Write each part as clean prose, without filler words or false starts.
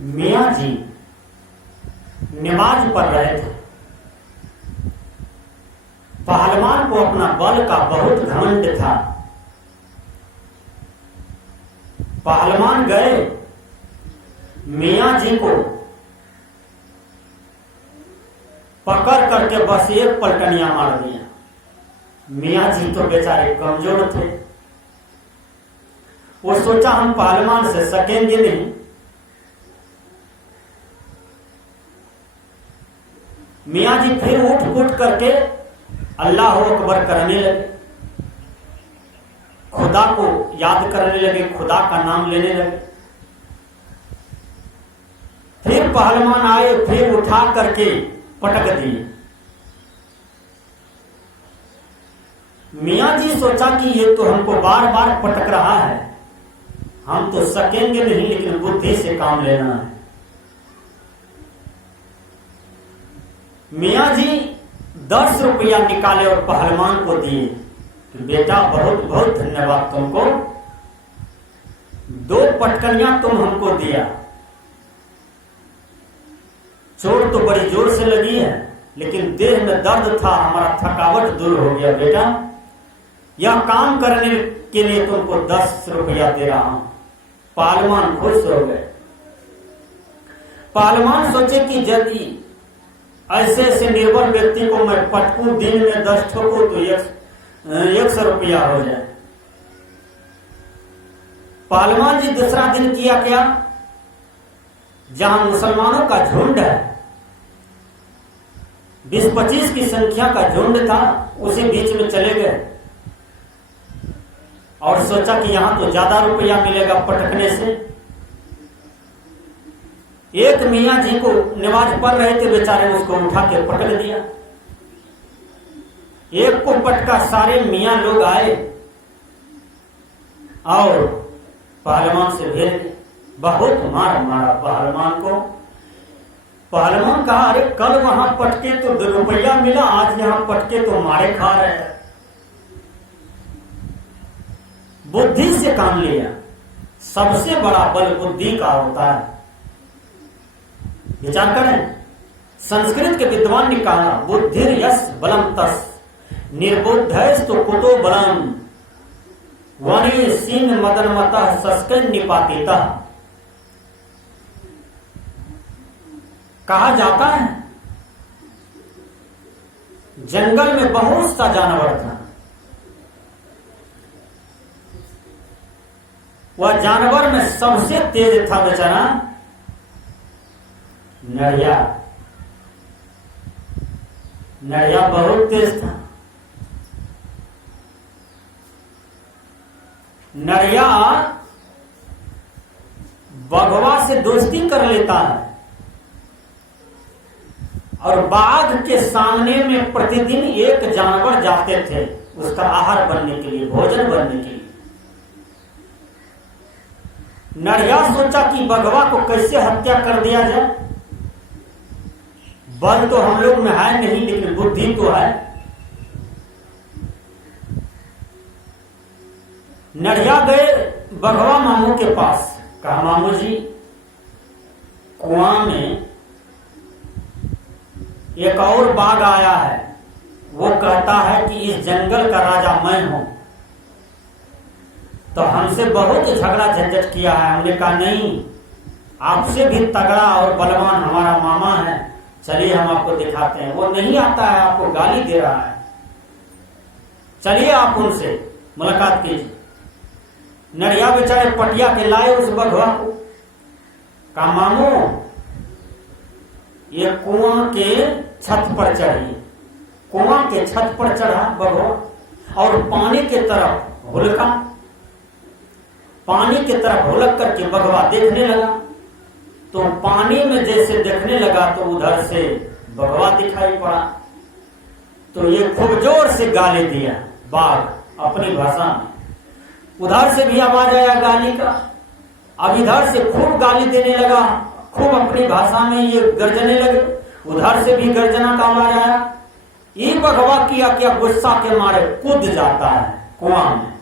मियाँ जी नमाज पढ़ रहे थे। पहलवान को अपना बल का बहुत घमंड था। पहलवान गए, मियाँ जी को पकड़ करके बस एक पलटनिया मार दिया। मियाँ जी तो बेचारे कमजोर थे। वो सोचा हम पहलवान से सकेंगे नहीं। मियाँ जी फिर उठ उठ करके अल्लाह अकबर करने लगे, खुदा को याद करने लगे, खुदा का नाम लेने लगे। फिर पहलवान आए, फिर उठा करके पटक दिए। मियाँ जी सोचा कि ये तो हमको बार बार पटक रहा है, हम तो सकेंगे नहीं, लेकिन बुद्धि से काम लेना है। मियाँ जी 10 रुपया निकाले और पहलवान को दिए कि बेटा बहुत बहुत धन्यवाद तुमको, 2 पटकनियां तुम हमको दिया। चोट तो बड़ी जोर से लगी है, लेकिन देह में दर्द था, हमारा थकावट दूर हो गया बेटा। यह काम करने के लिए तुमको 10 रुपया दे रहा हूं। पहलवान खुश हो गए। पहलवान सोचे कि यदि ऐसे ऐसे निर्बल व्यक्ति को मैं पटकूं, दिन में 10 ठोकूं तो 100 रुपया हो जाए। पहलवान जी दूसरा दिन किया क्या, जहां मुसलमानों का झुंड है, 20-25 की संख्या का झुंड था, उसी बीच में चले गए और सोचा कि यहां तो ज्यादा रुपया मिलेगा पटकने से। एक मियाँ जी को नमाज पढ़ रहे थे बेचारे, उसको उठा के पटक दिया। एक को पटका, सारे मियाँ लोग आए और पहलवान से भेज बहुत मार मारा पहलवान को। पहलवान कहा अरे कल वहां पटके तो 2 रुपया मिला, आज यहां पटके तो मारे खा रहे हैं। बुद्धि से काम लिया। सबसे बड़ा बल बुद्धि का होता है। विचार करें, संस्कृत के विद्वान ने कहा बुद्धिर यस बलम तस निर्बुद्धैस तो कुतो बलम वने सीन मदन मतः सस्कन निपातिता। कहा जाता है जंगल में बहुत सा जानवर था। वह जानवर में सबसे तेज था बेचारा नरिया। नरिया बहुत तेज था। नरिया बघवा से दोस्ती कर लेता है और बाघ के सामने में प्रतिदिन एक जानवर जाते थे उसका आहार बनने के लिए, भोजन बनने के लिए। नरिया सोचा कि बघवा को कैसे हत्या कर दिया जाए। बल तो हम लोग में है नहीं, लेकिन बुद्धि तो है। नरिया गए बघवा मामू के पास, कहा मामू जी कुआं में एक और बाघ आया है, वो कहता है कि इस जंगल का राजा मैं हूं, तो हमसे बहुत झगड़ा झंझट किया है। हमने कहा नहीं, आपसे भी तगड़ा और बलवान हमारा मामा है, चलिए हम आपको दिखाते हैं। वो नहीं आता है, आपको गाली दे रहा है, चलिए आप उनसे मुलाकात कीजिए। नरिया बेचारे पटिया के लाए उस बघवा को। कहा मामू ये कुआं के छत पर चढ़िए। कुआं के छत पर चढ़ा बघवा और पानी के तरफ हुलका। पानी की तरफ हुलक करके बघवा देखने लगा, तो पानी में जैसे देखने लगा तो उधर से बघवा दिखाई पड़ा। तो ये खूब जोर से गाली दिया बाघ अपनी भाषा में। उधर से भी आवाज आया गाली का। अब इधर से खूब गाली देने लगा, खूब अपनी भाषा में ये गर्जने लगे। उधर से भी गर्जना का आवाज आया। ये बघवा किया क्या, गुस्सा के मारे कूद जाता है कुआं में।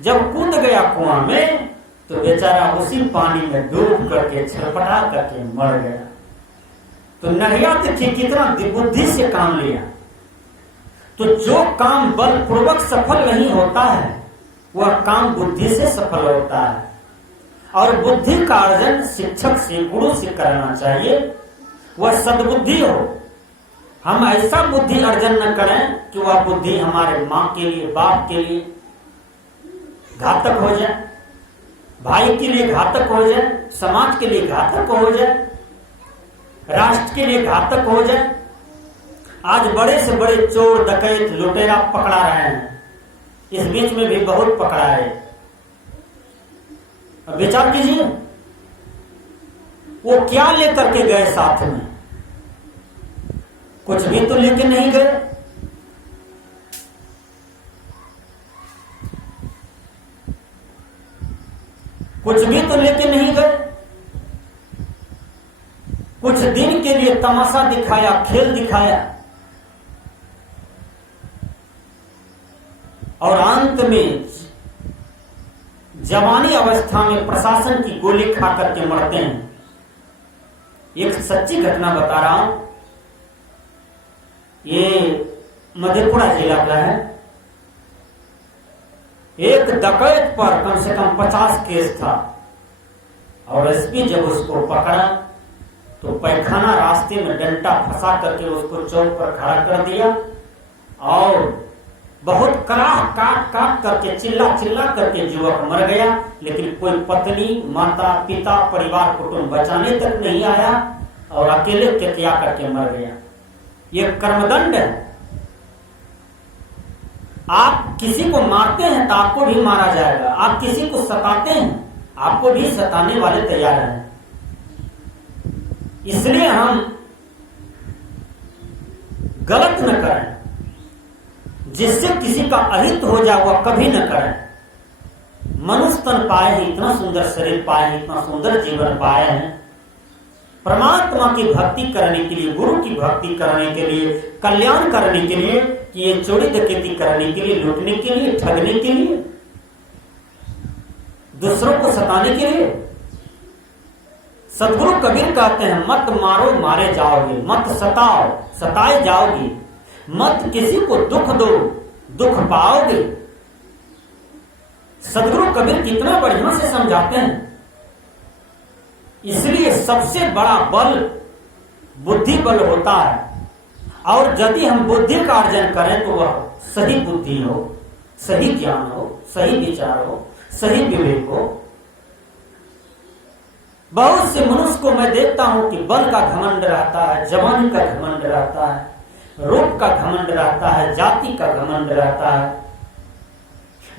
जब कूद गया कुआं में तो तो बेचारा उसी पानी में डूब करके छलपटा करके मर गया। तो नरिया देखिए कितना बुद्धि से काम लिया। तो जो काम बलपूर्वक सफल नहीं होता है वह काम बुद्धि से सफल होता है। और बुद्धि का अर्जन शिक्षक से, गुरु से करना चाहिए, वह सद्बुद्धि हो। हम ऐसा बुद्धि अर्जन न करें कि वह बुद्धि हमारे माँ के लिए, बाप के लिए घातक हो जाए, भाई के लिए घातक हो जाए, समाज के लिए घातक हो जाए, राष्ट्र के लिए घातक हो जाए। आज बड़े से बड़े चोर, डकैत, लुटेरा पकड़ा रहे हैं, इस बीच में भी बहुत पकड़ा है। अब विचार कीजिए वो क्या लेकर के गए साथ में? कुछ भी तो लेके नहीं गए। कुछ भी तो लेके नहीं गए। कुछ दिन के लिए तमाशा दिखाया, खेल दिखाया, और अंत में जवानी अवस्था में प्रशासन की गोली खा करके मरते हैं। एक सच्ची घटना बता रहा हूं, ये मधेपुरा जिला का है। एक डकैत पर कम से कम 50 केस था, और एसपी जब उसको पकड़ा तो पैखाना रास्ते में डंडा फंसा करके उसको चौक पर खड़ा कर दिया, और बहुत कराह काट काट करके, चिल्ला चिल्ला करके युवक मर गया। लेकिन कोई पत्नी, माता, पिता, परिवार, कुटुंब बचाने तक नहीं आया, और अकेले क्या करके मर गया। ये कर्मदंड है। आप किसी को मारते हैं तो आपको भी मारा जाएगा। आप किसी को सताते हैं, आपको भी सताने वाले तैयार हैं। इसलिए हम गलत न करें, जिससे किसी का अहित हो जाए वह कभी न करें। मनुष्य तन पाए हैं, इतना सुंदर शरीर पाए हैं, इतना सुंदर जीवन पाए हैं, परमात्मा की भक्ति करने के लिए, गुरु की भक्ति करने के लिए, कल्याण करने के लिए, कि ये चोरी डकैती करने के लिए, लूटने के लिए, ठगने के लिए, दूसरों को सताने के लिए। सदगुरु कबीर कहते हैं, मत मारो मारे जाओगे, मत सताओ सताए जाओगे, मत किसी को दुख दो दुख पाओगे। सदगुरु कबीर कितना बढ़िया से समझाते हैं। इसलिए सबसे बड़ा बल बुद्धि बल होता है, और यदि हम बुद्धि का अर्जन करें तो वह सही बुद्धि हो, सही ज्ञान हो, सही विचार हो, सही विवेक हो। बहुत से मनुष्य को मैं देखता हूं कि बल का घमंड रहता है, जवानी का घमंड रहता है, रूप का घमंड रहता है, जाति का घमंड रहता है,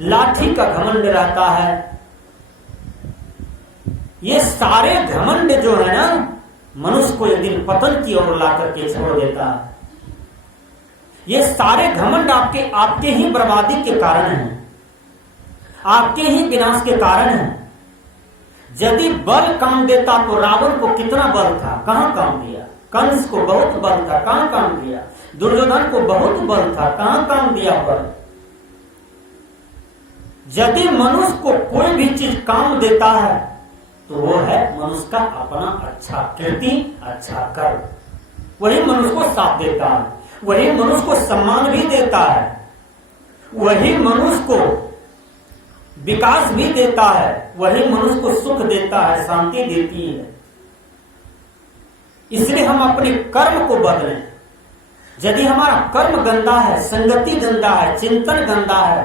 लाठी का घमंड रहता है। ये सारे घमंड जो है ना, मनुष्य को एक दिन पतन की ओर ला करके छोड़ देता है। ये सारे घमंड आपके ही बर्बादी के कारण हैं, आपके ही विनाश के कारण हैं। यदि बल काम देता तो रावण को कितना बल था, कहां काम दिया? कंस को बहुत बल था, कहां काम दिया? दुर्योधन को बहुत बल था, कहां काम दिया बल? यदि मनुष्य को कोई भी चीज काम देता है तो वो है मनुष्य का अपना अच्छा कृति, अच्छा कर्म। वही मनुष्य को साथ देता है, वही मनुष्य को सम्मान भी देता है, वही मनुष्य को विकास भी देता है, वही मनुष्य को सुख देता है, शांति देती है। इसलिए हम अपने कर्म को बदलें। यदि हमारा कर्म गंदा है, संगति गंदा है, चिंतन गंदा है,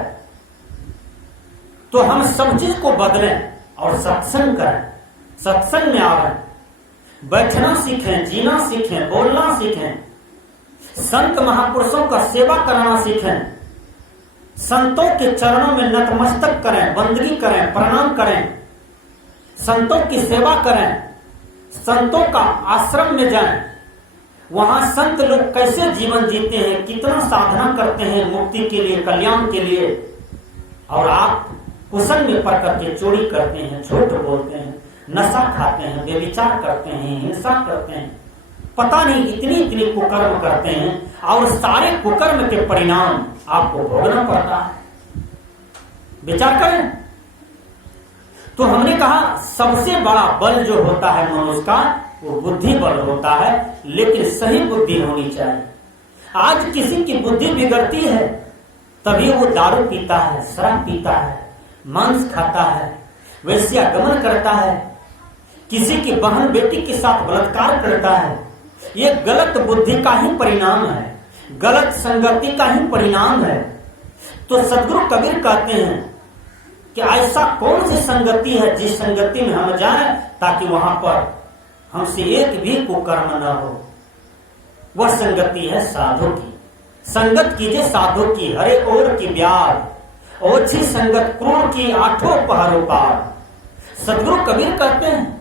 तो हम सब चीज को बदलें और सत्संग करें, सत्संग में आवें, बैठना सीखें, जीना सीखें, बोलना सीखें, संत महापुरुषों का सेवा करना सीखें, संतों के चरणों में नतमस्तक करें, बंदगी करें, प्रणाम करें, संतों की सेवा करें, संतों का आश्रम में जाएं, वहां संत लोग कैसे जीवन जीते हैं, कितना साधना करते हैं मुक्ति के लिए, कल्याण के लिए, और आप कुशन में पड़ करके चोरी करते हैं, झूठ बोलते हैं, नशा खाते हैं, व्यभिचार करते हैं, हिंसा करते हैं, पता नहीं इतनी कुकर्म करते हैं, और सारे कुकर्म के परिणाम आपको भोगना पड़ता है। विचार करें। तो हमने कहा सबसे बड़ा बल जो होता है मनुष्य का वो बुद्धि बल होता है, लेकिन सही बुद्धि होनी चाहिए। आज किसी की बुद्धि बिगड़ती है तभी वो दारू पीता है, शराब पीता है, मांस खाता है, वेश्यागमन करता है, किसी की बहन बेटी के साथ बलात्कार करता है। ये गलत बुद्धि का ही परिणाम है, गलत संगति का ही परिणाम है। तो सदगुरु कबीर कहते हैं कि ऐसा कौन सी संगति है जिस संगति में हम जाएं ताकि वहां पर हमसे एक भी कुकर्म न हो। वह संगति है साधु की। संगत कीजिए साधु की, हरे और की ब्याज, ओछी संगत क्रूर की आठों पहरों पार। सदगुरु कबीर कहते हैं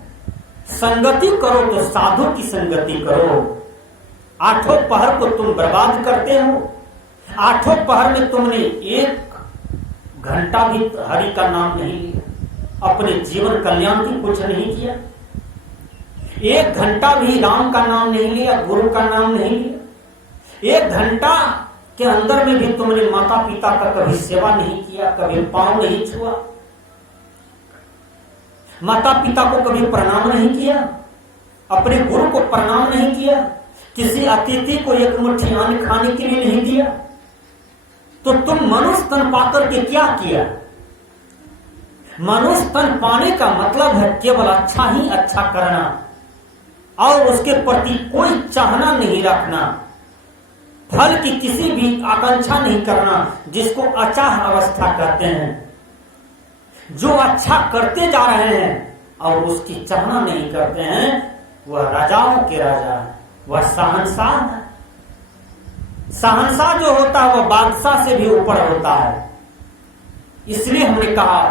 संगति करो तो साधु की संगति करो। आठों पहर को तुम बर्बाद करते हो। आठों पहर में तुमने एक घंटा भी हरि का नाम नहीं लिया, अपने जीवन कल्याण की कुछ नहीं किया। एक घंटा भी राम का नाम नहीं लिया, गुरु का नाम नहीं लिया। एक घंटा के अंदर में भी तुमने माता पिता का कभी सेवा नहीं किया, कभी पांव नहीं छुआ, माता पिता को कभी प्रणाम नहीं किया, अपने गुरु को प्रणाम नहीं किया, किसी अतिथि को एक मुट्ठी अन्न खाने के लिए नहीं दिया। तो तुम मनुष्य तन पाकर के क्या किया? मनुष्य तन पाने का मतलब है केवल अच्छा ही अच्छा करना और उसके प्रति कोई चाहना नहीं रखना, फल की किसी भी आकांक्षा नहीं करना, जिसको अचाह अवस्था कहते हैं। जो अच्छा करते जा रहे हैं और उसकी चाहना नहीं करते हैं वह राजाओं के राजा है, वह शहंशाह है। शहंशाह जो होता है वह बादशाह से भी ऊपर होता है। इसलिए हमने कहा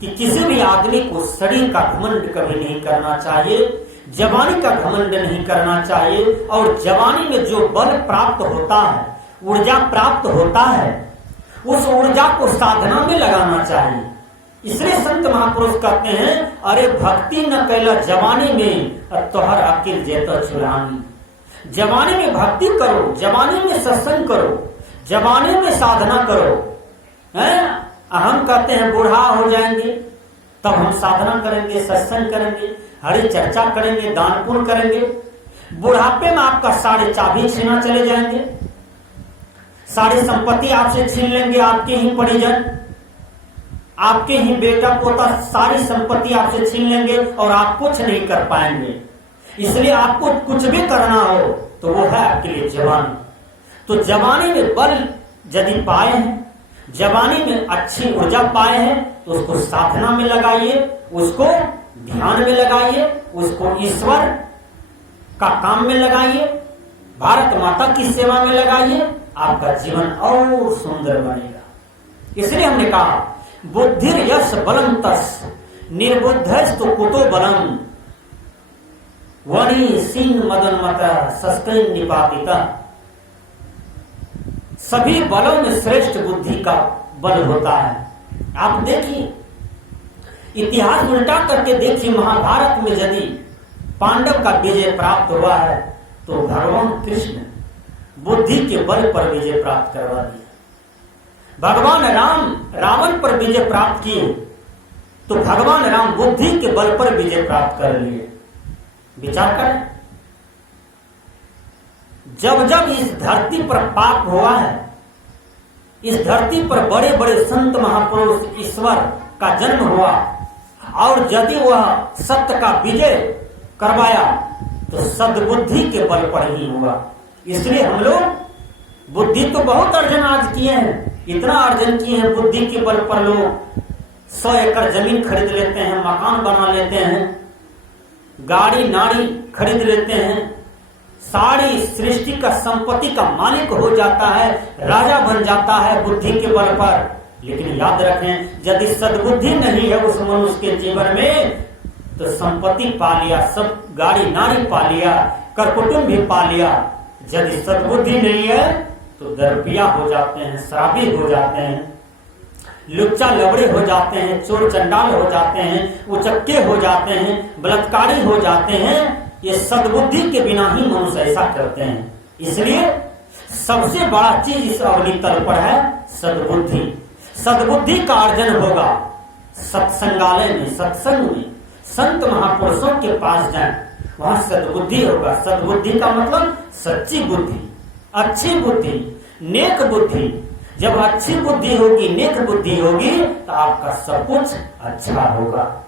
कि किसी भी आदमी को शरीर का घमंड कभी नहीं करना चाहिए, जवानी का घमंड नहीं करना चाहिए। और जवानी में जो बल प्राप्त होता है, ऊर्जा प्राप्त होता है, उस ऊर्जा को साधना में लगाना चाहिए। इसलिए संत महापुरुष कहते हैं अरे भक्ति न कैला जवानी में तोहर अकिल जेता चुरानी। जवानी में भक्ति करो, जवानी में सत्संग करो, जवानी में साधना करो। हम कहते हैं बूढ़ा हो जाएंगे तब हम साधना करेंगे, सत्संग करेंगे, हरि चर्चा करेंगे, दान पुण्य करेंगे। बुढ़ापे में आपका सारे चाबी छीना चले जाएंगे, सारी संपत्ति आपसे छीन लेंगे, आपके ही परिजन, आपके ही बेटा पोता सारी संपत्ति आपसे छीन लेंगे और आप कुछ नहीं कर पाएंगे। इसलिए आपको कुछ भी करना हो तो वो है आपके लिए जवानी। तो जवानी में बल यदि पाए हैं, जवानी में अच्छी ऊर्जा पाए हैं तो उसको साधना में लगाइए, उसको ध्यान में लगाइए, उसको ईश्वर का काम में लगाइए, भारत माता की सेवा में लगाइए, आपका जीवन और सुंदर बनेगा। इसलिए हमने कहा बुद्धिर यश बलम तस् निर्बुद्धस्तु कुतो बलम वनी सीन मदन मत सस्कैन निपातिता। सभी बलों में श्रेष्ठ बुद्धि का बल होता है। आप देखिए इतिहास उल्टा करके देखिए, महाभारत में यदि पांडव का विजय प्राप्त हुआ है तो भगवान कृष्ण बुद्धि के बल पर विजय प्राप्त करवा दिया। भगवान राम रावण पर विजय प्राप्त किए तो भगवान राम बुद्धि के बल पर विजय प्राप्त कर लिए। विचार करें, जब जब इस धरती पर पाप हुआ है, इस धरती पर बड़े बड़े संत महापुरुष ईश्वर का जन्म हुआ और यदि वह सत्य का विजय करवाया तो सद्बुद्धि के बल पर ही हुआ। इसलिए हम लोग बुद्धि तो बहुत अर्जन आज किए हैं, इतना अर्जन किए हैं बुद्धि के बल पर। लोग 100 एकड़ जमीन खरीद लेते हैं, मकान बना लेते हैं, गाड़ी नाड़ी खरीद लेते हैं, सारी सृष्टि का संपत्ति का मालिक हो जाता है, राजा बन जाता है बुद्धि के बल पर। लेकिन याद रखें यदि सद्बुद्धि नहीं है उस मनुष्य के जीवन में तो संपत्ति पा लिया, सब गाड़ी नाड़ी पा लिया, कर कुटुंब भी पा लिया। यदि सद्बुद्धि नहीं है तो दरपिया हो जाते हैं, शराबी हो जाते हैं, लुच्चा लबड़े हो जाते हैं, चोर चंडाल हो जाते हैं, उचक्के हो जाते हैं, बलात्कारी हो जाते हैं। ये सद्बुद्धि के बिना ही मनुष्य ऐसा करते हैं। इसलिए सबसे बड़ा चीज इस अवली तल पर है सद्बुद्धि। सद्बुद्धि का अर्जन होगा, सत्संगालय में, सत्संग में, संत महापुरुषों के पास जाएं, वहां सद्बुद्धि होगा। सद्बुद्धि का मतलब सच्ची बुद्धि, अच्छी बुद्धि, नेक बुद्धि। जब अच्छी बुद्धि होगी, नेक बुद्धि होगी, तो आपका सब कुछ अच्छा होगा।